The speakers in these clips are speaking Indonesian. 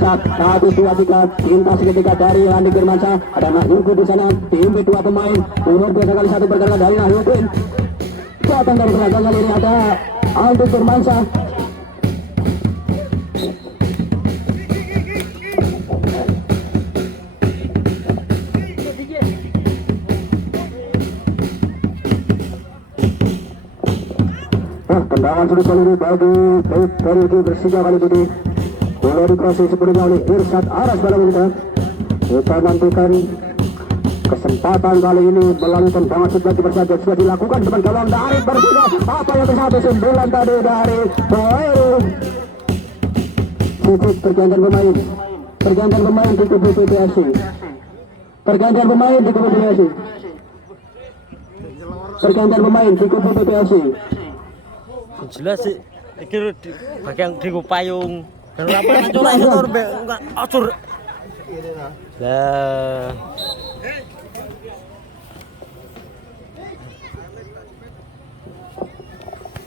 Firmansyah. 1-2-3 cinta seketika dari Andi Firmansyah. Ada Nahyuku di sana. Tim dua pemain. Umur biasa kali satu bergerak dari Nahyuku. Datang dari belakang kali ini ada Andi Firmansyah. Tendangan sudah kali ini bagi Perigi Persija kali ini. Bola dikasih sebelumnya oleh Irsad Aras pada kita. Kita nantikan kesempatan kali ini melalui tendangan sudah Persija sudah dilakukan teman gawang dari Persija. Apa yang terjadi 9 tadi dari Boeru. Cukup pergantian pemain. Pergantian pemain di kubu PPSC. Pergantian pemain di kubu PPSC. Pergantian pemain di kubu PPSC. Jelas sih, iki bagian di payung. Kenapa acur enggak acur. Lah.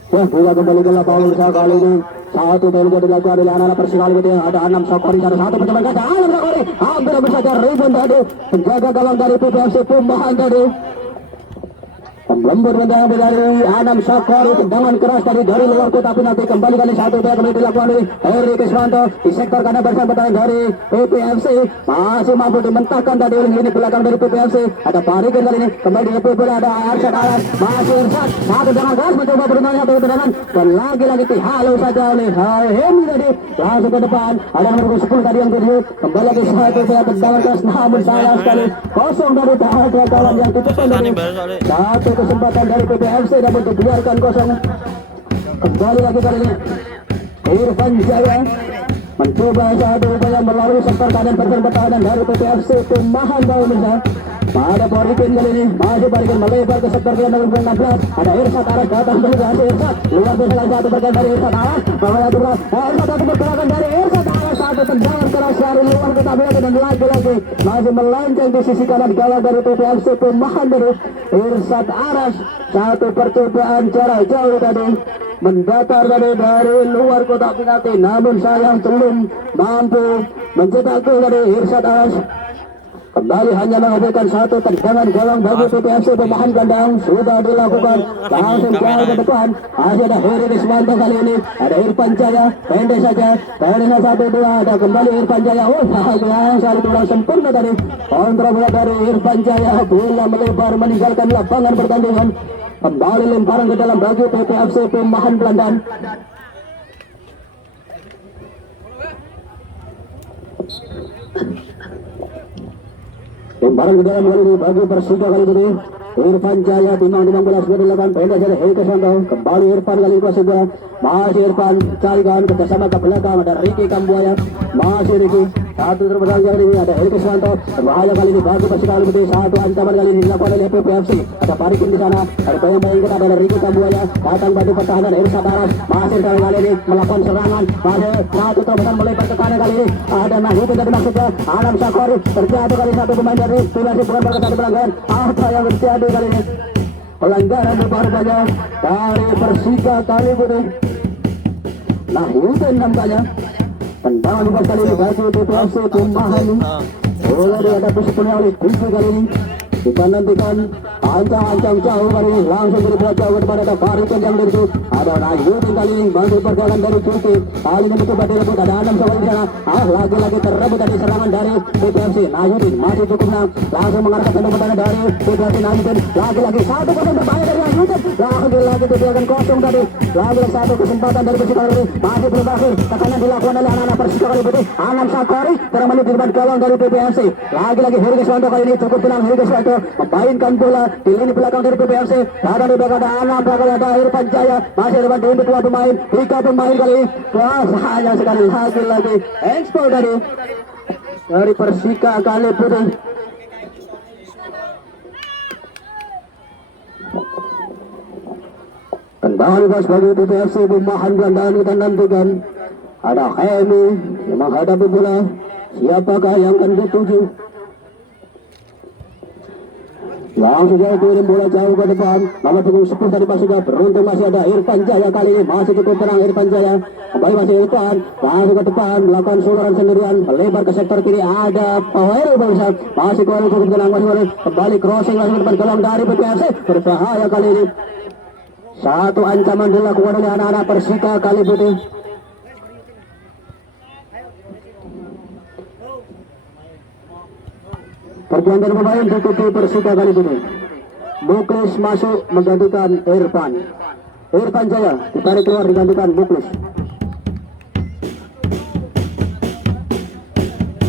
Wah, bola kembali ke lapangan kali ini. Satu poin sudah dilakukan oleh anak-anak Persija kali ini. Ada 6 Sokori, satu pencegahan kaca. Alam Sokori, hampir bersaja rebound tadi. Penjaga gawang dari PPFC Pemahan tadi. Lembur tendangan dari Anam Sokori, tendangan keras dari luar kota penalti kembali kali satu dia kembali dilakukan oleh Heri Kiswanto di sektor kanan bersama pertahanan dari PPFC masih mampu dimentahkan tadi oleh ini belakang dari PPFC. Ada Parikin kali ini kembali di bola ada Arsyad Aras masih Arsyad satu dengan gas mencoba bermain satu tendangan dan lagi-lagi dihalau saja oleh Hemi tadi langsung ke depan. Ada nomor 10 tadi yang tujuh kembali lagi satu tendangan keras namun sayang sekali kosong dari kawan yang tutup satu kesempatan dari PPFC namun dibiarkan kosong. Kembali lagi kali ini Irfan Jaya mencoba satu upaya melalui sektor kanan pertahanan dari PPFC Pemahan bawah Mirza. Pada Parikin kali ini masih Parikin melebar ke sektor kanan nomor 16. Ada Irsad Aras datang bergerak Irsad luar biasa lagi satu bergerak dari Irsad Aras bawah satu berat Irsad satu bergerak dari Irsad Aras satu tendangan keras dari luar kota belakang dan lagi-lagi masih melenceng di sisi kanan gawang dari PPFC Pemahan dari Irsad Aras. Satu percobaan jarak jauh tadi mendatar dari luar kotak penalti namun sayang belum mampu mencetak gol dari Irsad Aras. Kembali hanya menghasilkan satu tendangan gawang bagi PPFC Pemahan kandang sudah dilakukan langsung jauh ke depan. Masih ada Heri Rismanto kali ini ada Irfan Jaya pendek saja pendek 1-2 ada kembali Irfan Jaya. Saling kurang sempurna tadi kontra bola dari Irfan Jaya bola melebar meninggalkan lapangan pertandingan. Kembali lemparan ke dalam bagi PPFC Pemahan Belandan. Lemparan ke dalam kali ini bagi Persija kali ini. Irfan Jaya timang bola sudah dilakukan pendek dari Heri Kiswanto. Kembali Irfan kali ini Persija. Masih Irfan carikan kerjasama ke belakang ada Ricky Kambuaya. Masih Ricky satu terbesar kali ini ada Heri Kiswanto. Berbahaya kali ini bagi Persija kali ini. Satu ancaman kali ini dilakukan oleh PPFC. Ada Parikin di sana. Ada bayang-bayang kita ada Ricky Kambuaya. Datang bantu pertahanan Irsad Aras. Masih kali ini melakukan serangan. Masih satu terbesar melebar ke kanan kali ini. Ada Nahyuku tadi maksudnya. Anam Sokori terjatuh kali satu pemain dari PPFC bukan berkata pelanggaran. Apa yang terjadi kali ini? Pelanggaran berbahaya dari Persija kali ini. Nahyuku nampaknya. Tendangan bebas kali ini bagi PPFC Pemahan. Bola dihadapi sepenuhnya oleh Kuku kali ini. Kita nantikan ancang-ancang jauh kali ini langsung berbuat jauh kepada ada Parikin yang dari itu ada Nahyuddin kali ini masih berjalan dari Cuti kali ini mencoba direbut ada Anam Sokori di sana lagi-lagi terrebut dari serangan dari PPFC. Nahyuddin masih cukup langsung mengarahkan tendang pertahanan dari PPFC. Nahyuddin lagi-lagi satu kosong berbahaya dari Nahyuddin lagi-lagi dibiarkan kosong tadi lagi-lagi satu kesempatan dari Persija kali ini masih belum berakhir tekanan dilakukan oleh anak-anak Persija kali ini. Anam Sokori terang di depan gawang dari PPFC lagi-lagi Heri Kiswanto kali ini cukup tenang. Heri Kiswanto memainkan bola di lini belakang dari PPFC. Ada di belakang ada Anam, belakang ada Irfan Jaya. Masih ada di dua pemain, 3 pemain kali ini. Wah, sayang sekali lagi ekspor dari Persika kali putih. Tendangan bebas bagi PPFC Pemahan Belandan. Kita nantikan ada Hemi yang menghadapi bola. Siapakah yang akan dituju? Langsung saja kirim bola jauh ke depan. Nomor punggung 10 tadi masuk beruntung masih ada Irfan Jaya kali ini masih cukup tenang Irfan Jaya. Kembali masih Irfan langsung ke depan melakukan suluran sendirian melebar ke sektor kiri ada Power Bangsa masih Koirul cukup tenang masih kembali crossing langsung ke depan gelang dari PPFC berbahaya kali ini. Satu ancaman dilakukan oleh anak-anak Persika kali putih. Pergantian pemain diikuti Persika kali ini. Muklis masuk menggantikan Irfan. Irfan Jaya ditarik keluar digantikan Muklis.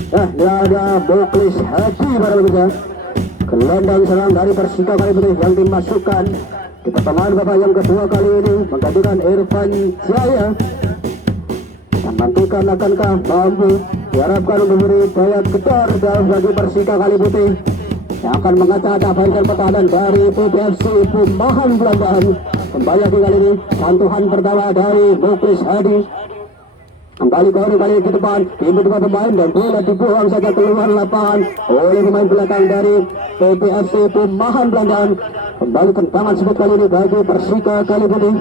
Dia ada Muklis Haji para pemirsa. Gelandang serang dari Persika kali ini yang dimasukkan di pertemuan babak yang kedua kali ini menggantikan Irfan Jaya. Dan nantikan akankah mampu diharapkan memberi daya gedor bagi Persika kali putih yang akan mengacak barisan pertahanan dari PPFC Perumahan Belambangan. Kembali lagi kali ini sentuhan pertama dari Muklis Hadi. Kembali kali ke depan tim kedua pemain dan bola dibuang saja keluar lapangan oleh pemain belakang dari PPFC Perumahan Belambangan. Kembali tendangan sebut kali ini bagi Persika kali putih.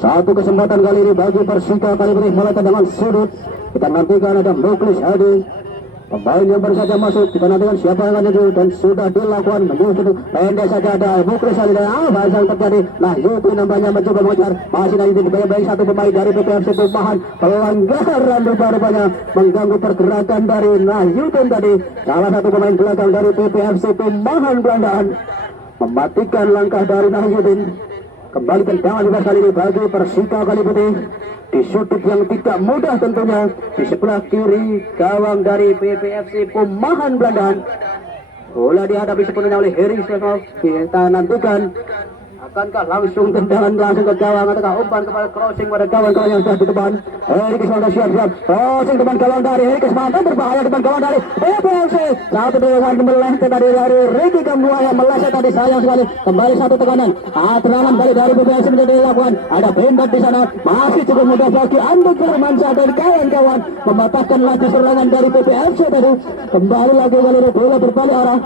Satu kesempatan kali ini bagi Persika kali ini mulai tendangan sudut. Kita nantikan ada Muklis Hadi. Pemain yang baru saja masuk, kita nantikan siapa yang akan itu dan sudah dilakukan menyusut pendek saja ada Muklis Hadi dan apa yang terjadi. Nah itu nampaknya mencoba mengejar masih nanti dibayang satu pemain dari PPFC Perumahan pelanggaran rupanya mengganggu pergerakan dari Nahyudin tadi salah satu pemain belakang dari PPFC Perumahan Belambangan mematikan langkah dari Nahyudin. Kembali tendangan juga kali ini bagi Persika kali putih di sudut yang tidak mudah tentunya di sebelah kiri gawang dari PPFC Perumahan Belambangan. Bola dihadapi sepenuhnya oleh Heri Stefan. Kita nantikan akankah langsung tendangan langsung ke gawang ataukah umpan kepada crossing pada kawan-kawan yang sudah di depan. Heri Kesmanta siap-siap crossing depan gawang dari Heri Kesmanta berbahaya depan gawang dari PPFC. Satu dengan meleset dari Ricky Kambuaya meleset tadi sayang sekali. Kembali satu tekanan. Tekanan balik dari PPFC menjadi dilakukan. Ada Bendat di sana masih cukup mudah bagi Anduk Firmansyah dan kawan-kawan membatalkan laju serangan dari PPFC tadi. Kembali lagi kali ini bola berbalik arah.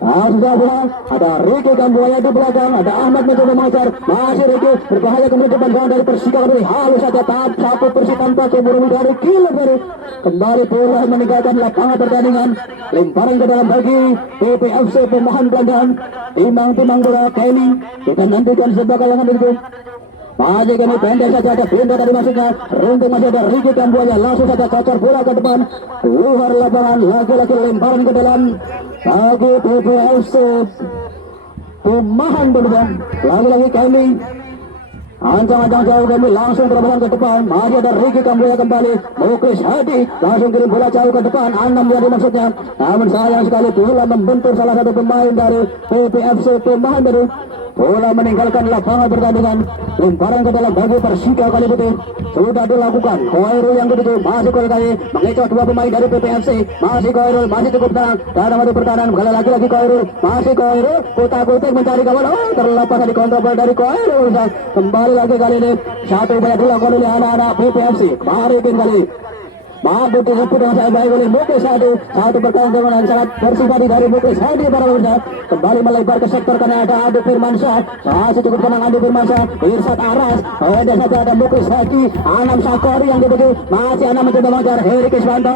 Sudah bola, ada Ricky Kambuaya di belakang, ada Ahmad mencoba mengejar, masih Ricky berbahaya kemudian depan gawang dari Persika kembali halus saja tahap satu Persik tanpa keburu dari kilo baru. Kembali bola meninggalkan lapangan pertandingan, lemparan ke dalam bagi PPFC Perumahan Belambangan. Timang bola Kelly, kita nantikan sebagai yang itu. Masih kini pendek saja ada Benda tadi masuknya. Runtung masih ada Ricky Kambuaya langsung saja cocor bola ke depan. Luar lapangan lagi-lagi lemparan ke dalam bagi PPFC Perumahan Belambangan. Lagi-lagi kami ancang-ancang jauh kami langsung terobosan ke depan. Masih ada Ricky Kambuaya kembali. Muklis Hadi langsung kirim bola jauh ke depan. 6 yard maksudnya. Namun sayang sekali bola membentur salah satu pemain dari PPFC Perumahan tadi. Bola meninggalkan lapangan pertandingan. Lemparan ke dalam bagi Persika kali putih sudah dilakukan. Koirul yang begitu masih kali mengecoh dua pemain dari PPFC. Masih Koirul masih cukup tenang dalam satu pertahanan. Kali lagi Koirul masih Koirul kutak-kutik mencari kawan. Terlepas dari kontrol dari Koirul. Kembali lagi kali ini satu upaya dilakukan oleh anak-anak PPFC. Mari kali mampu disebut dengan sangat baik oleh Muklis Hadi. Satu pertandingan dengan sangat bersifat dari Muklis Hadi para pemirsa. Kembali melebar ke sektor karena ada Adi Firmansyah. Masih cukup tenang Adi Firmansyah. Irsat Aras. Ada saja ada Muklis Hadi. Anam Sakori yang dibutuh. Masih Anam mencoba mengejar Heri Keswanto.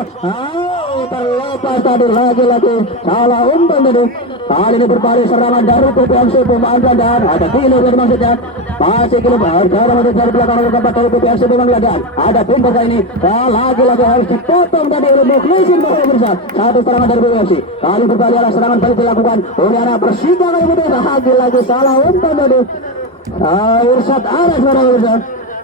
Terlepas tadi lagi-lagi salah umpan tadi. Kali ini berbalik serangan dari PPFC Perumahan Belambangan. Ada kilo dari maksudnya. Masih kilo berjalan dari belakang oleh tempat dari PPFC Perumahan Belambangan. Ada pindah ini. Lagi-lagi harus dipotong tadi oleh Mukhlisin para pemirsa. Satu serangan dari PPFC. Kali berbalik adalah serangan balik dilakukan oleh anak Persika kali ini. Lagi-lagi salah umpan tadi. Irsat Aras para pemirsa.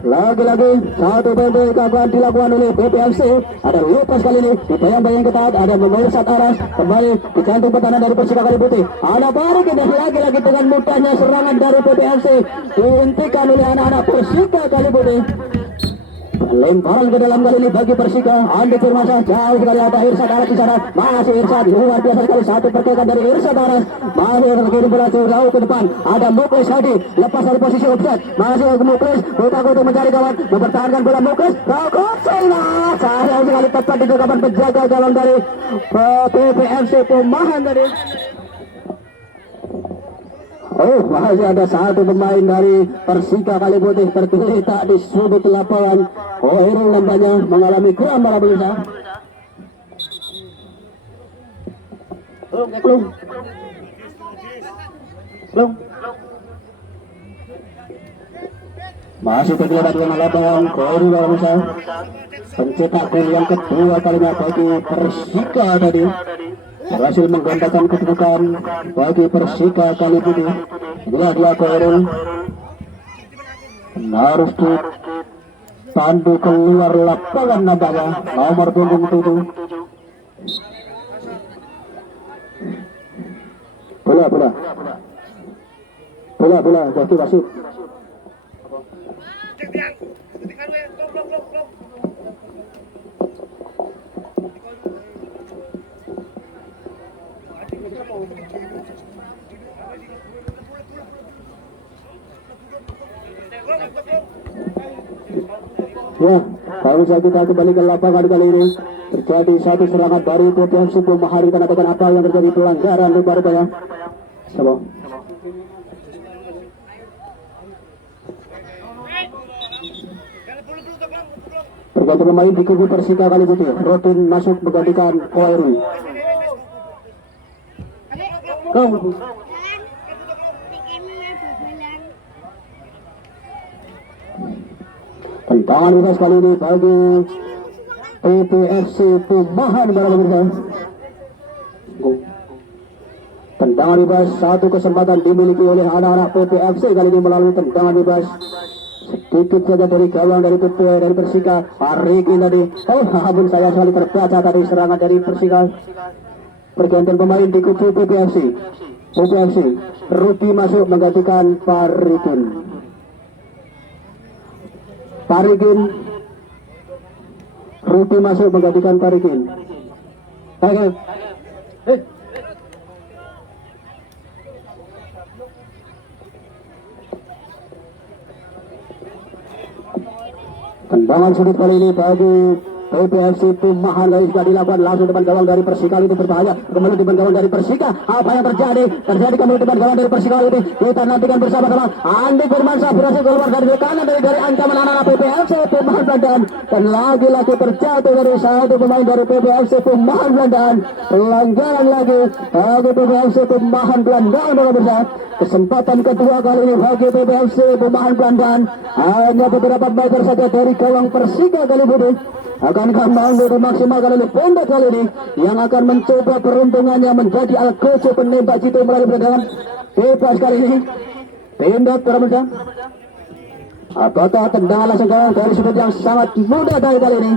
Lagi-lagi satu pendek akan dilakukan oleh PPFC. Ada lepas kali ini dibayang-bayang ketat. Ada Irsat Aras kembali di jantung pertahanan dari Persika kali putih. Ada Barik dan lagi-lagi dengan mudahnya serangan dari PPFC dihentikan oleh anak-anak Persika kali putih. Lemparan ke dalam kali ini bagi Persika. Andi Firmansyah jauh sekali ada Irsad Aras di sana. Masih Irsad luar biasa sekali, satu pergerakan dari Irsad Aras. Masih terkirim bola jauh ke depan. Ada Muklis Hadi lepas dari posisi offside. Masih Muklis berupaya untuk mencari kawan, mempertahankan bola Muklis. Rokok sayang sekali tepat di gawang penjaga gawang dari PPFC Perumahan tadi. Oh, masih ada satu pemain dari Persika Kali Putih tergeletak di sudut lapangan. Khairul nampaknya mengalami kram para pemirsa. Belum. Masih tergeletak di lapangan. Khairul para pemirsa. Pencetak gol yang kedua kalinya bagi Persika tadi. Berhasil menggandakan kedudukan bagi Persika Kali Putih. Inilah dia Khairul. Harus dipandu keluar lapangan nampaknya. Nomor punggung 7. Bola jadi wasit. Ya, kalau saja kita kembali ke lapangan kali ini terjadi satu serangan dari PPFC Perumahan. Kita katakan apa yang terjadi, pelanggaran rupanya. Sama. Berganti pemain di kubu Persika Kali Putih. Rodin masuk menggantikan Khairul. Tendangan bebas kali ini bagi PPFC Perumahan para pemirsa. Tendangan bebas, satu kesempatan dimiliki oleh anak-anak PPFC kali ini melalui tendangan bebas. Sedikit saja dari gawang dari Persika. Parikin tadi. Oh, ampun saya sekali terbaca tadi serangan dari Persika. Pergantian pemain di kubu PPFC. Rudi masuk menggantikan Parikin. Rudi masuk menggantikan Parikin. Tendangan sudut kali ini bagi PPFC Perumahan guys, sudah dilakukan langsung depan gawang dari Persika itu berbahaya. Kembali depan gawang dari Persika. Apa yang terjadi? Kembali depan gawang dari Persika ini. Kita nantikan bersama-sama. Andi Firmansyah berhasil keluar dari kanan dari ancaman anak-anak PPFC Perumahan Belandaan. Dan lagi-lagi terjatuh dari satu pemain dari PPFC Perumahan Belandaan. Pelanggaran lagi bagi PPFC Perumahan Belandaan para pemirsa. Kesempatan kedua kali ini bagi PPFC Perumahan Belandaan. Hanya beberapa meter saja dari gawang Persika Kali Putih. Akankah mampu dimaksimalkan oleh Pondok kali ini yang akan mencoba peruntungannya menjadi Algojo penembak jitu melalui tendangan bebas kali ini. Pindot pemirsa. Apakah tendangan langsung dari sudut yang sangat mudah dari kali ini?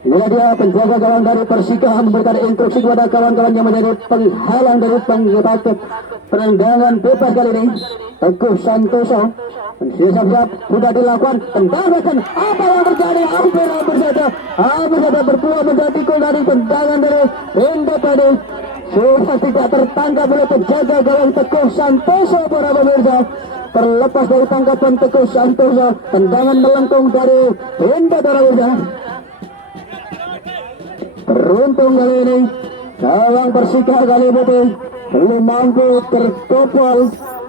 Inilah dia penjaga gawang dari Persika memberikan instruksi kepada kawan-kawan yang menjadi penghalang dari penendangan bebas kali ini. Teguh Santoso siap-siap sudah dilakukan tendangan. Apa yang terjadi? Hampir saja berpeluang menjadi gol dari tendangan dari Endo tadi. Sudah tidak tertangkap oleh penjaga gawang Teguh Santoso para pemirsa. Terlepas dari tangkapan Teguh Santoso, tendangan melengkung dari Endo para pemirsa. Beruntung kali ini gawang Persika Kali Putih belum mampu tertopol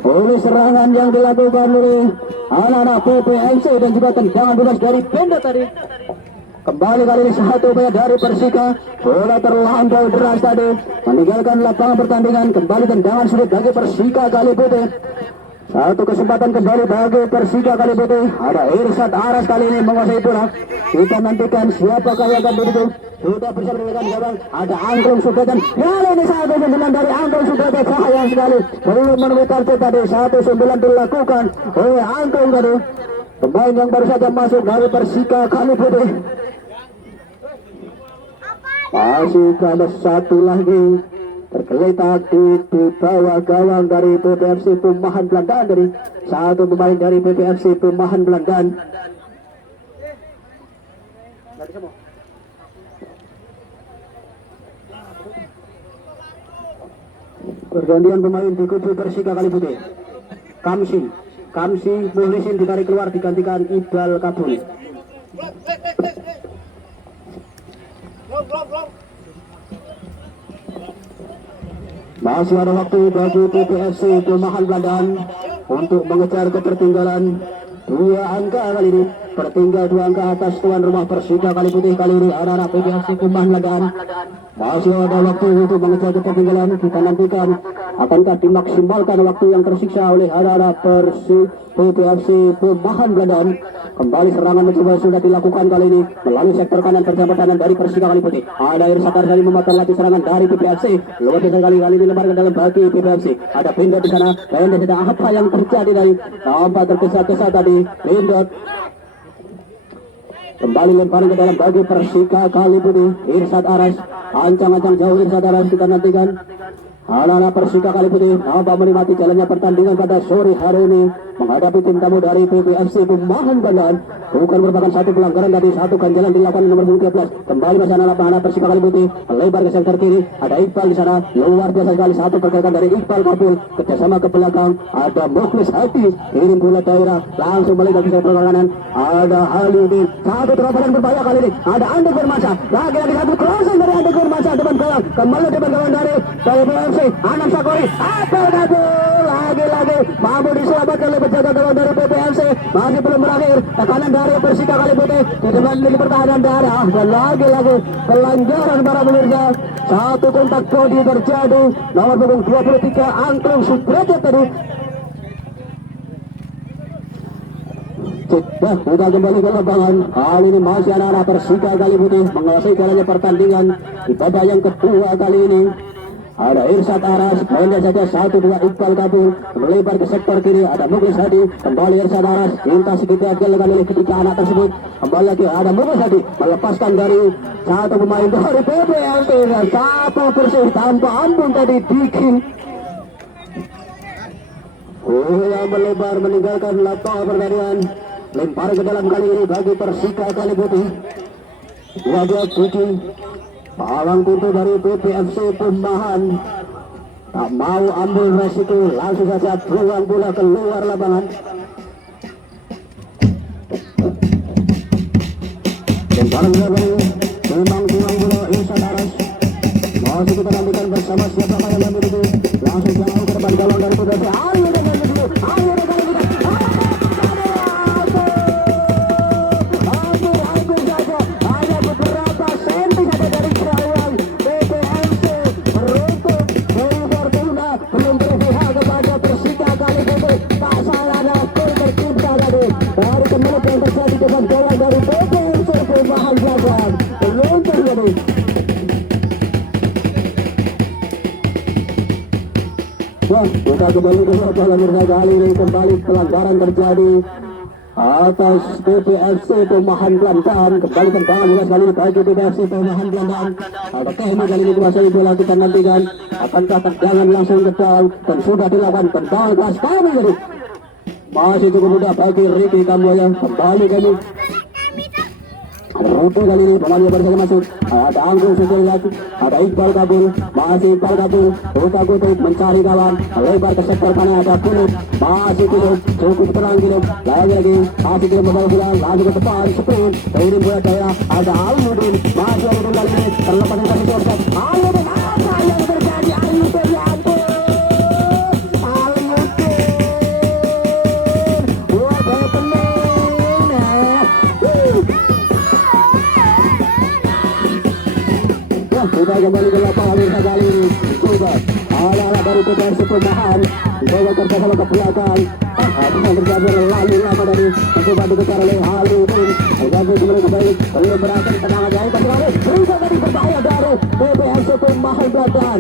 oleh serangan yang dilakukan oleh anak-anak PPFC dan juga tendangan bebas dari Penda tadi. Kembali kali ini satu upaya dari Persika. Bola terlampau deras tadi meninggalkan lapangan pertandingan. Kembali tendangan sulit bagi Persika Kali Putih. Satu kesempatan kembali bagi Persika Kali Putih. Ada Irsad Aras kali ini menguasai bola. Kita nantikan siapakah yang akan duduk. Sudah bersama dengan gawang. Ada Angklung Sudetan. Kali ini satu sundulan dari Angklung Sudetan. Sayang sekali belum menemui kartu tadi. Satu sundulan dilakukan oleh Angklung tadi. Pemain yang baru saja masuk dari Persika Kali Putih. Masih ada satu lagi tergeletak di bawah gawang dari PPFC Perumahan Belandaan dari satu pemain dari PPFC Perumahan Belandaan. Pergantian pemain di kubu Persika kali putih. Kamsi Muhlisin ditarik keluar digantikan Iqbal Kabul. Masih ada waktu bagi PPFC Perumahan Belandaan untuk mengejar ketertinggalan 2 angka kali ini. Tertinggal 2 angka atas tuan rumah Persika kali putih kali ini anak-anak PPFC Perumahan Belandaan. Masih ada waktu untuk mengejar ketertinggalan. Kita nantikan akankah dimaksimalkan waktu yang tersiksa oleh anak-anak PPFC Perumahan Belandaan. Kembali serangan mencoba sudah dilakukan kali ini melalui sektor kanan terjamah kanan dari Persika kali putih. Ada Irsyad Arsani memotong lagi serangan dari PPFC. Luar biasa kali dilemparkan dalam bagi PPFC. Ada Pindot di sana. Dan tidak apa yang terjadi dari nampak tergesa-gesa tadi. Pindot kembali lemparan ke dalam bagi Persika kali putih. Irsyad Aras ancang-ancang jauh Irsyad Aras. Kita nantikan anak-anak Persika kali putih nampak menikmati jalannya pertandingan pada sore hari ini menghadapi tim tamu dari PPFC Perumahan Belandaan. Bukan merupakan satu pelanggaran dari satu ganjalan dilakukan nomor 13. Kembali masih anak Persika kali putih melebar ke sektor kiri. Ada Iqbal di sana. Luar biasa sekali satu pergerakan dari Iqbal Kabul kerjasama ke belakang. Ada Mukhlis Hadi kirim bola daerah langsung melebar ke sektor kanan. Ada Halidin satu terobosan berbahaya kali ini. Ada Andik Firmansyah lagi-lagi satu crossing dari Andik Firmansyah depan gawang. Kembali depan gawang dari PPFC Anam Sakori. Apel Kabul lagi-lagi mampu diselamatkan oleh penjaga gawang dari PPFC. Masih belum berakhir tekanan dari Persika kali putih di depan lini pertahanan daerah dan lagi-lagi pelanggaran para pemirsa. Satu kontak body terjadi nomor punggung 23 Angklung Sudrajat tadi. Kita kembali ke lapangan. Kali ini masih anak-anak Persika kali putih menguasai jalannya pertandingan di babak yang kedua kali ini. Ada Irsyad Aras, pendek saja 1-2 Iqbal Kabul melebar ke sektor kiri. Ada Mukhlis Hadi, kembali Irsyad Aras minta sedikit dilakukan oleh ketiga anak tersebut. Kembali lagi ada Mukhlis Hadi melepaskan dari satu pemain dari PPFC. Satu bersih tanpa ampun tadi bikin yang melebar meninggalkan lapangan pertandingan. Lempar ke dalam kali ini bagi Persika kali putih. 2-2 Kuki palang pintu dari PPFC Perumahan tak mau ambil resiko, langsung saja buang bola keluar lapangan. Lemparan bola memang buang bola Irsyad Aras. Masih kita nantikan bersama siapa yang memiliki langsung jauh ke depan gawang dari PPFC. Ayo dengan dulu, ayo dengan dulu. Kita kembali ke lapangan pemirsa. Kali ini kembali pelanggaran terjadi atas PPFC Perumahan Belandaan. Kembali tendangan luas kali ini bagi PPFC Perumahan Belandaan. Ada teknik kali ini kuasai bola, kita nantikan akankah tendangan langsung ke dalam dan sudah dilakukan tendangan keras kali ini. Masih cukup mudah bagi Ricky Kamboya. Kembali kami Rumput kali ini pemain baru masuk. Ada Anggung Sukul lagi. Ada Iqbal Kabul. Masih Iqbal Kabul. Kutip mencari kawan. Lebar ke sektor kanan ada Kulut. Masih Kulut. Cukup tenang Kulut. Lagi-lagi. Masih Kulut membawa bola. Langsung ke depan. Sprint. Kirim bola daerah. Ada Aludin. Masih Aludin kali ini. Terlepas dari kasih offset. Aludin. Apa yang terjadi? Aludin ya ampun. Kita kembali ke lapangan pemirsa kali ini. Coba ala-ala dari PPFC Perumahan coba kerjasama ke belakang. Apa yang terjadi lalu lama dari coba dikejar oleh Haludin. Jadi kembali belum berhasil tenang aja. Berita tadi berbahaya dari PPFC Perumahan Belandaan.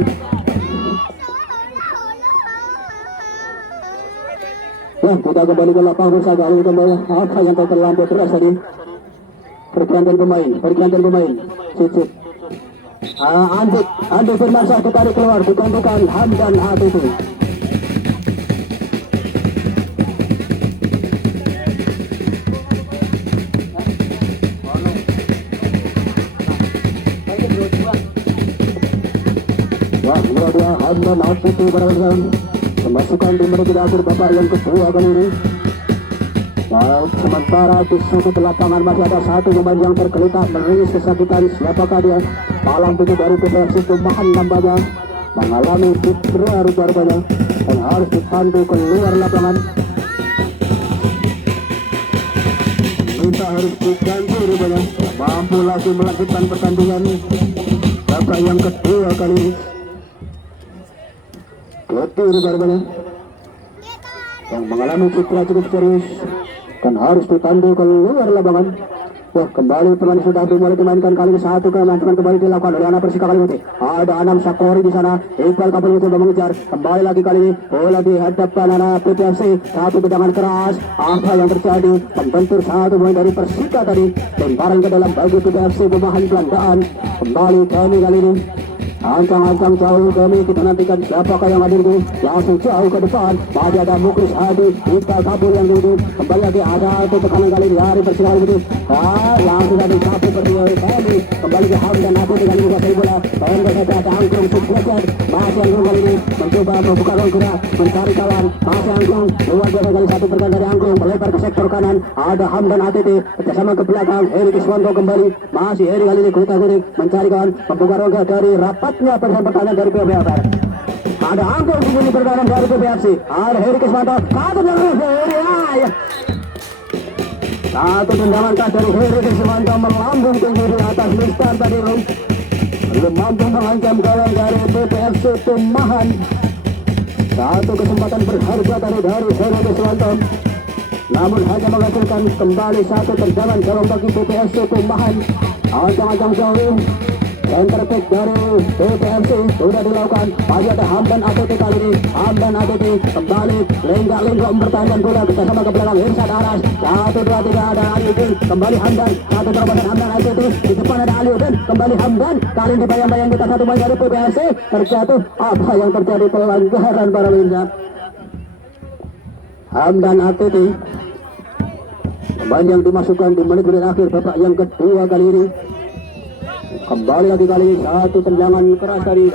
Kita kembali ke lapangan pemirsa kali ini. Kembali apa yang terlambat terus tadi. Pergantian pemain. Cicit. Andik Firmansyah ditarik keluar, bukan Hamdan Hatibu. Dua Hamdan Hamdan ATT berhasil memasukkan di menit akhir babak yang kedua kali ini. Nah, sementara di sudut lapangan masih ada satu pemain yang tergeletak menangis kesakitan. Siapakah dia? Malam itu dari PPFC Tumahan nampaknya mengalami cedera rupa-rupanya dan harus dipandu keluar lapangan. Kita harus diganti rupanya. Mampu lagi melanjutkan pertandingan babak yang kedua kali ini. Letih rupanya yang mengalami cedera cukup serius dan harus dipandu keluar lapangan. Wah, kembali teman sudah dimulai dimainkan kali ini satu teman kembali dilakukan oleh anak Persika Kalimuti. Ada Anam Sakori di sana. Iqbal Kapal mencoba mengejar. Kembali lagi kali ini bola dihadapkan anak PPFC. Satu tendangan keras. Apa yang terjadi? Membentur satu pemain dari Persika tadi. Lemparan ke dalam bagi PPFC Perumahan Belandaan. Kembali kali ini. Ancang-ancang jauh kami, kita nantikan siapakah yang hadir itu. Langsung jauh ke depan. Masih ada Mukris Hadi, Iqbal Kabur yang duduk. Kembali lagi ada itu tekanan kali ini dari Persika Kalimuti. Langsung tadi sapu berdua kami. Kembali ke Hamdan Abu dengan menguasai bola. Pendek saja ada Angklung Subroset. Masih Angklung kali ini mencoba membuka ruang gerak, mencari kawan. Masih Angklung, luar biasa kali satu pergerakan dari Angklung melebar ke sektor kanan. Ada Hamdan ATT kerjasama ke belakang. Heri Kiswanto kembali. Masih Heri kali ini kuta-kutik mencari kawan. Membuka ruang gerak dari rapatnya pertahanan dari PPFC. Ada Angklung di sini pertahanan dari PPFC. Ada Heri Kiswanto. Satu dengan Heri. Satu tendangan kas dari Heri Kiswanto melambung tinggi di atas Mister tadi belum mampu mengancam gawang dari PPFC Tumahan. Satu kesempatan berharga dari Heri Kiswanto, namun hanya menghasilkan kembali satu tendangan gawang bagi PPFC Tumahan. Ancang-ancang jauh center back dari PPFC sudah dilakukan. Masih ada Hamdan ATT kali ini. Hamdan ATT kembali lenggak-lenggok mempertahankan bola bersama ke belakang Irsyad Aras. 1-2-3 ada Aliuddin. Kembali Hamdan. Satu terobosan Hamdan ATT. Di depan ada Aliuddin. Kembali Hamdan. Kali ini bayang-bayang kita satu main dari PPFC terjatuh. Apa yang terjadi? Pelanggaran para pemirsa. Hamdan ATT pemain yang dimasukkan di menit akhir babak yang kedua kali ini. Kembali lagi kali ini satu tendangan keras dari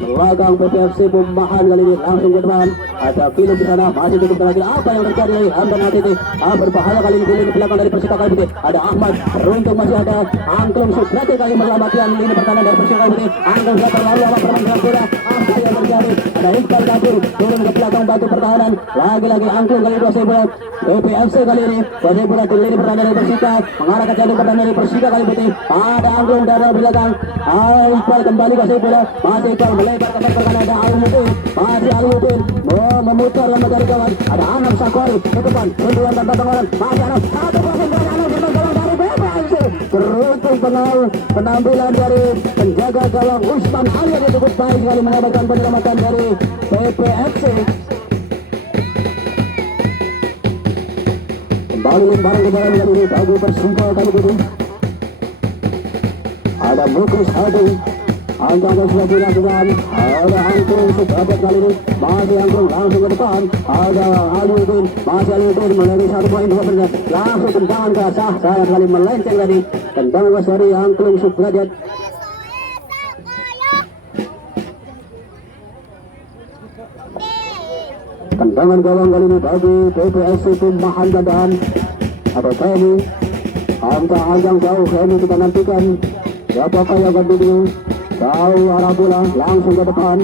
belakang PPFC Perumahan kali ini langsung ke depan. Ada Philip di sana masih tutup lagi. Apa yang terjadi dari Hamdan ATT? Berbahaya kali ini di belakang dari Persika Kalimuti. Ada Ahmad beruntung masih ada Angklung Subrate kali menyelamatkan ini pertahanan dari Persika Kalimuti. Angklung sudah terlalu lama bermain bola. Apa yang terjadi? Ada Iqbal Kabur turun ke belakang bantu pertahanan. Lagi-lagi Angklung kali kuasai bola. PPFC kali ini kuasai bola di lini pertahanan dari Persika mengarah ke jalur pertahanan dari Persika Kalimuti. Ada Angklung dari belakang. Iqbal kembali kuasai bola. Masih Iqbal melebar ke pertahanan. Ada Aliuddin. Masih Aliuddin memutar lama dari kawan. Ada Anam Sakori ke depan. Tentuan tanpa pengawalan. Masih Anam. Satu kuasai bola Anam gawang dari PPFC. Beruntung penampilan dari penjaga gawang Usman Ali yang cukup baik sekali mengamankan penyelamatan dari PPFC. Kembali lemparan ke dalam kali ini bagi Persika Kalimuti. Ada Mukris Hadi. Angklung sudah dilakukan. Ada Angklung Subrate kali ini. Masih Angklung langsung ke depan. Ada Aliuddin. Masih Aliuddin melalui satu poin dua benar. Langsung tendangan ke sah. Saya kali melenceng tadi. Tendangan ke dari Angklung Subrate. Tendangan gawang kali ini bagi PPFC Tumahan Belandaan. Ada Kenny. Angkang jauh Kenny kita nantikan. Siapakah yang akan duduk? Jauh arah bola langsung ke depan.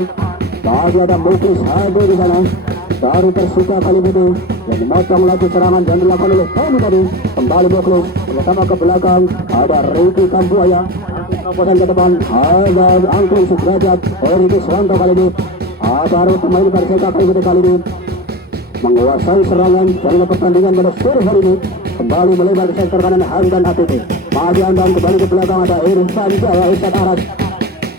Masih ada Mukris Hadi di sana dari Persika Kalimuti yang memotong laju serangan yang dilakukan oleh Kenny tadi. Kembali Mukris bersama ke belakang. Ada Ricky Kambuaya. Terobosan ke depan. Ada Angklung Subrate. Heri Kiswanto kali ini. Baru pemain Persika Kalimuti kali ini menguasai serangan dalam pertandingan pada sore hari ini. Kembali melebar ke sektor kanan Hamdan ATT. Masih Hamdan kembali ke belakang. Ada Irsyad Aras.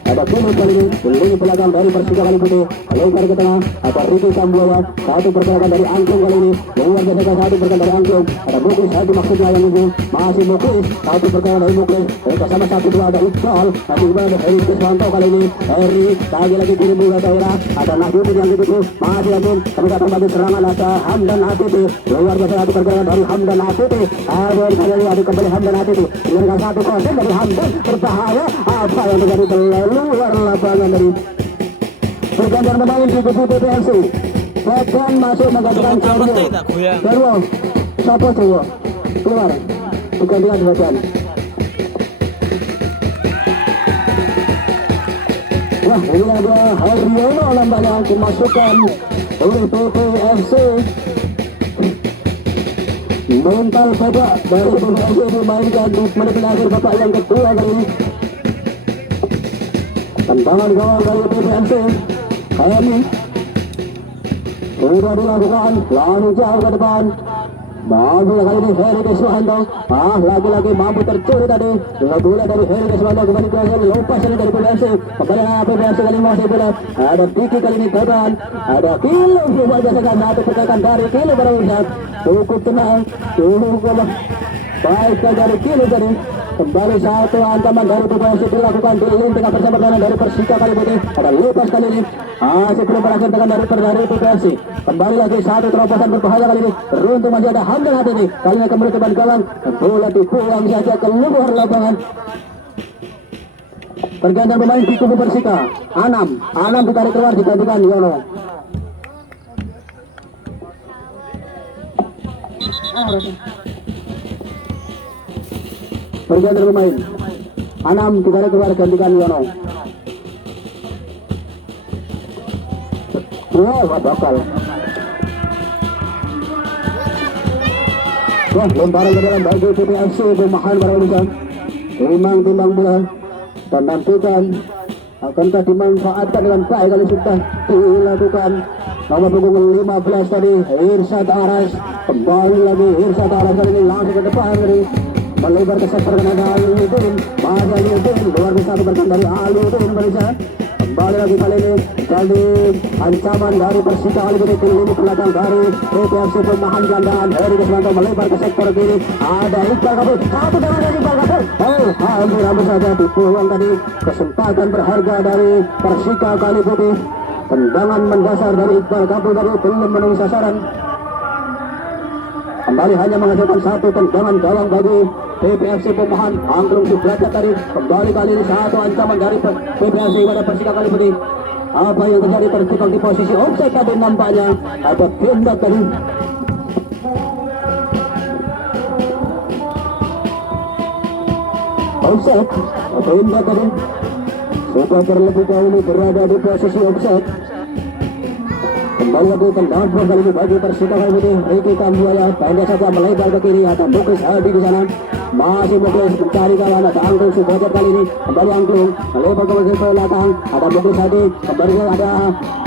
Ada Philip kali ini di belakang dari Persika Kalimuti. Lebar ke tengah. Ada Ricky Kambuaya. Satu pergerakan dari Angklung kali ini. Luar biasa satu pergerakan dari Angklung. Ada Mukris Hadi maksudnya yang itu. Masih Mukris. Satu pergerakan dari Mukris. Bersama satu dua ada Iqbal. Masih Iqbal ada Heri Kiswanto kali ini. Heri lagi kirim bola daerah. Ada Nahdudin yang itu. Masih Nahdudin. Kami datang bagi serangan ada Hamdan ATT. Luar biasa satu pergerakan dari Hamdan ATT. Ada kembali Hamdan ATT. Dengan satu konsen dari Hamdan berbahaya. Apa yang terjadi luar lapangan dari Bergantian pemain di kubu PPFC. Pekan masuk menggantikan Carlo. Carlo, siapa Carlo? Keluar. Bergantian Pekan. Wah, ini ada Haryono nampaknya dimasukkan oleh PPFC. Mental babak dari PPFC dimainkan di menit akhir babak yang kedua kali ini. Tendangan gawang dari PPFC Kayani sudah dilakukan, lalu jauh ke depan. Mampu kali ini Heri Keswanto. Lagi-lagi mampu tercuri tadi. Bola dari Heri Keswanto kembali ke Heri. Lepas ini dari PPFC. Kembali PPFC kali masih bola. Ada Diki kali ini korban. Ada Kilo wajah segan satu pergerakan dari Kilo berusaha. Cukup tenang. Cukup baik dari Kilo tadi. Kembali satu ancaman dari PPFC dilakukan di tengah persahabatan dari Persika kali ini. Ada lepas kali ini. Sebelum berakhir dengan dari PPFC. Kembali lagi satu terobosan berbahaya kali ini. Beruntung masih ada Hamdan hati ini. Kali ini kembali ke ban gawang. Bola dibuang saja ke luar lapangan. Pergantian pemain di kubu Persika. Anam ditarik keluar digantikan Yono. Pergantian pemain. Anam ditarik keluar gantikan Yono. Bakal. Wah, lemparan ke dalam bagi PPFC Pemahan para pemirsa. Timbang bola dan nantikan akankah dimanfaatkan dengan baik kali sudah dilakukan. Nomor punggung 15 tadi Irsad Aras. Kembali lagi Irsad Aras kali ini langsung ke depan dari melebar ke sektor kanan Aliuddin. Masih Aliuddin luar biasa berkan dari Aliuddin pemirsa. Kembali lagi kali ini kali ancaman dari Persika kali ini tim ini belakang dari PPFC Pemahan gelandang Heri Keswanto melebar ke sektor kiri. Ada Iqbal Kabul, satu dengan dari Iqbal Kabul. Hampir saja dibuang tadi kesempatan berharga dari Persika kali putih. Tendangan mendasar dari Iqbal Kabul tadi belum memenuhi sasaran. Kembali hanya menghasilkan satu tendangan gawang bagi PPFC Pemahan. Angklung Subrata tadi kembali kali ini satu ancaman dari PPFC pada Persika kali ini. Apa yang terjadi terjebak di posisi offside tadi nampaknya. Ada tindak tadi. Offside, tindak tadi. Sudah terlebih dahulu berada di posisi offside. Kembali lagi tendangan bola kali ini bagi Persika kali ini. Ricky Kambuaya pendek saja melebar ke kiri. Ada Muklis Hadi di sana. Masih Muklis mencari kawan. Ada Angklung Subrata kali ini. Kembali Angklung melebar ke belakang. Ada Muklis Hadi. Kembali ada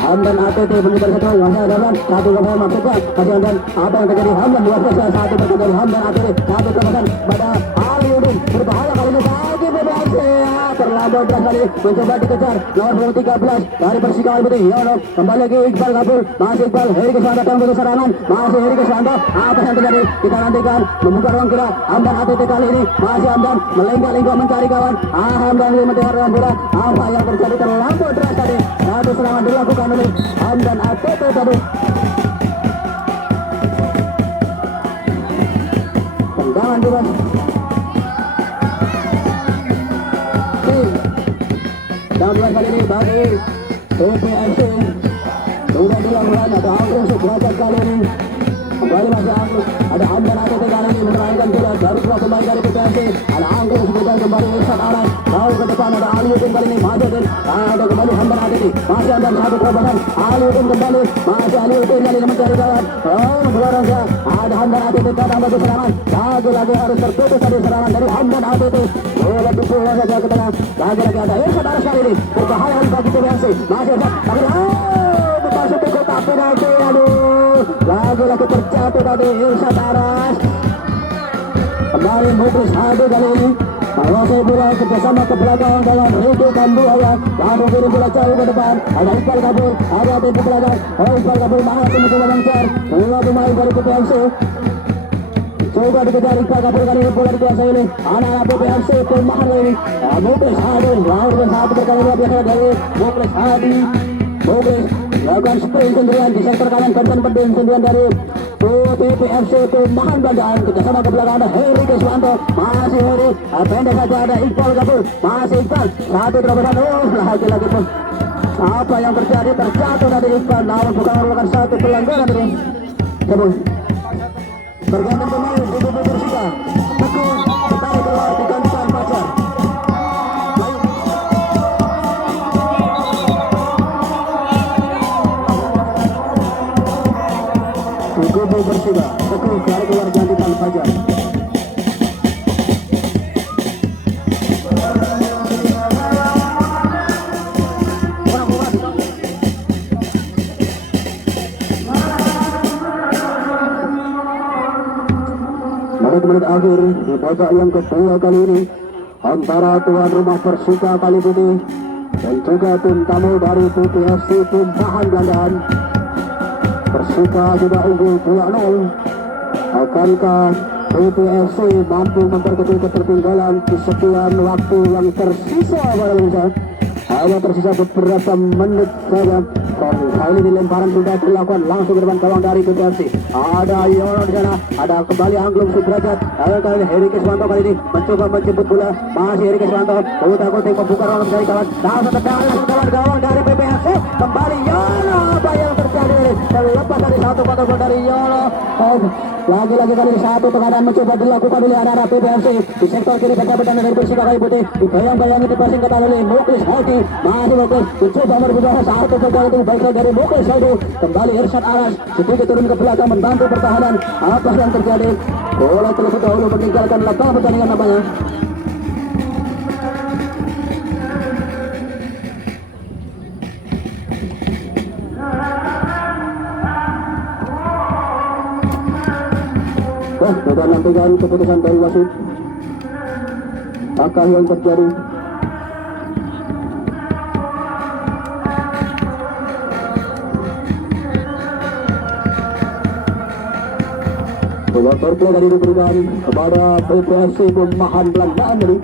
Hamdan ATT menyebar satu. Masih ada satu kepada maksudnya. Masih ada apa yang terjadi? Hamdan luar biasa. Satu persen dari Hamdan ATT. Satu kepada pada Aliuddin. Berbahaya kali ini bagi PPFC. Terlambat kali mencoba dikejar. Nomor 13 dari Persika kali ini. Yono kembali lagi Iqbal Kabul. Masih Iqbal, Heri Keswanto datang untuk serangan. Masih Heri Keswanto. Apa yang terjadi? Kita nantikan membuka ruang kira. Hamdan ATT kali ini. Masih Hamdan melengkak-lengkak mencari kawan. Hamdan mencari ruang kira. Apa yang terjadi? Terlambat deras tadi. Satu serangan dilakukan oleh Hamdan ATT tadi. Tendangan bebas. Dan dua kali ini bagi PPFC. Sudah dilakukan ada Angklung Subrata kali ini. Kembali masih Angklung. Ada Hamdan ATT kali ini menerangkan bola dari dua pemain dari PPFC. Ada Angklung Subrata kembali Irsad Aras. Lalu ke depan ada Aliuddin kali ini. Masih ada kembali Hamdan ATT. Masih Hamdan satu terobosan. Aliuddin kembali. Masih Aliuddin kali ini mencari kawan. Belakang saja. Ada Hamdan ATT datang bagi serangan. Lagi harus terputus tadi serangan dari Hamdan ATT. Bola dipulang saja ke tengah. Lagi ada Irsad Aras kali ini. Berbahaya bagi PPFC. Masih ada. Masuk ke kotak penalti. Aduh, lagi-lagi terjatuh tadi Irsad Aras. Kembali Muklis Hadi kali ini menguasai bola bersama ke belakang dalam Ricky Kambuaya. Lalu kirim bola jauh ke depan. Ada Iqbal Kabul, ada tim belakang. Iqbal Kabul masih mencoba mengejar dua pemain dari PPFC. Coba dikejar Iqbal Kabul kali ini bola dikuasai ini. Anak-anak PPFC Pemahan ini. Muklis Hadi, lalu satu berkali biasa dari Muklis Hadi. Muklis lakukan sprint sendirian di sektor kanan, konten penting sendirian dari PPFC Pemahan Bandang. Kita sama ke belakang ada Heri Keswanto. Masih Heri, pendek saja ada Iqbal Kabul. Masih Iqbal, satu terobosan. Lagi-lagi pun Apa yang terjadi? Terjatuh dari Iqbal, namun bukan merupakan satu pelanggaran ini. Namun berganti pemain di kubu Persika. Teguh ditarik keluar digantikan Fajar. Di kubu Persika, Teguh ditarik keluar digantikan Fajar. Menit akhir di babak yang kedua kali ini antara tuan rumah Persika Kali Putih dan juga tim tamu dari PPFC Pumpahan Belandaan. Persika sudah unggul 2-0. Akankah PPFC mampu memperkecil ketertinggalan di sekian waktu yang tersisa pada Indonesia? Hanya tersisa beberapa menit saja. Kali ini lemparan sudah dilakukan langsung ke depan gawang dari PPFC. Ada Yono di sana, ada kembali Angklung Sudrajat. Kali Heri Keswanto kali ini mencoba menjemput bola. Masih Heri Keswanto, putar-putar membuka ruang dari kawan. Langsung ke kawan gawang dari PPFC. Kembali Yono, apa yang terjadi ini? Terlepas dari satu kontrol dari Yono. Lagi-lagi kali ini satu tekanan mencoba dilakukan oleh anak-anak PPFC di sektor kiri pertahanan dari Persika Kali Putih. Dibayang-bayangi dipasing ke tangan oleh Muklis Hadi. Masih Muklis mencoba merubah satu kali itu baiklah dari Muklis Hadi. Kembali Irsyad Aras sedikit turun ke belakang membantu pertahanan. Apa yang terjadi? Bola terlebih dahulu meninggalkan lapangan pertandingan namanya. Kita nantikan keputusan dari wasit. Apakah yang terjadi? Bola terplay tadi diberikan kepada PPFC Pumpahan Belandaan ini.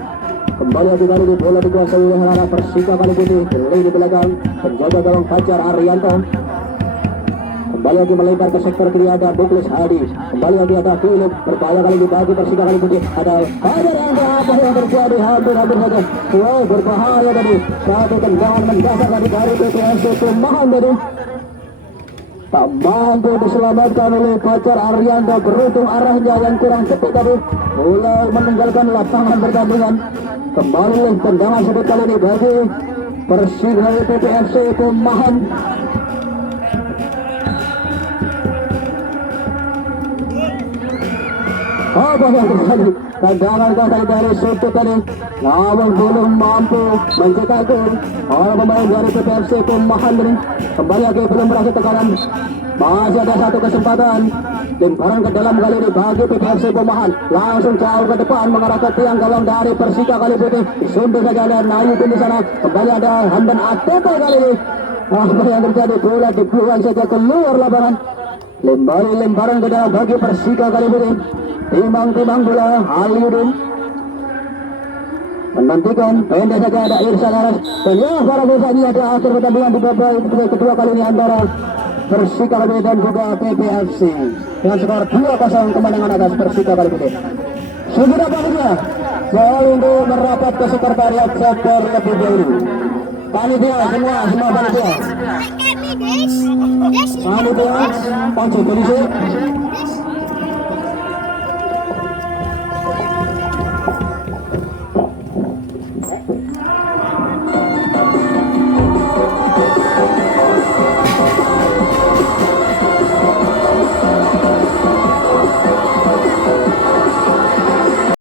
Kembali lagi kali ini bola dikuasai oleh anak Persika Kali Putih. Terlebih di belakang penjaga gawang Fajar Arianto. Kembali lagi melebar ke sektor kiri ada Muklis Hadi. Kembali lagi ada Philip. Berbahaya kali ini bagi Persika Kali Putih. Ada Fajar Arianto. Apa yang terjadi? Hampir saja. Wow, berbahaya tadi. Satu tendangan mendasar tadi dari PPFC Pumpahan tadi. Tak mampu diselamatkan oleh Fajar Arianto. Beruntung arahnya yang kurang tepat tadi. Bola meninggalkan lapangan pertandingan. Kembali tendangan sebut kali ini bagi Persika PPFC Pumpahan. Apa yang terjadi? Tendangan kali dari sudut tadi, namun belum mampu mencetak gol. Oleh pemain dari PPFC Pumpahan ini kembali lagi belum berhasil tekanan. Masih ada satu kesempatan. Lemparan ke dalam kali ini bagi PPFC Pumpahan. Langsung jauh ke depan mengarah ke tiang gawang dari Persika Kali Putih. Disuntik saja ada Nayuddin di sana. Kembali ada Hamdan Atepa kali ini. Apa yang terjadi? Bola dibuang saja keluar lapangan. Kembali lemparan ke dalam bagi Persika Kali Putih. Timbang bola Aliuddin menantikan pendek saja ada Irsyad Aras. Dan ya para pemirsa ini ada akhir pertandingan di babak kedua kali ini antara Persika Kali Putih dan juga PPFC dengan skor 2-0 kemenangan atas Persika Kali Putih. Sudah panitia selalu untuk merapat ke sekretariat sektor lebih dahulu. Panitia semua panitia. Panitia Pancu Polisi.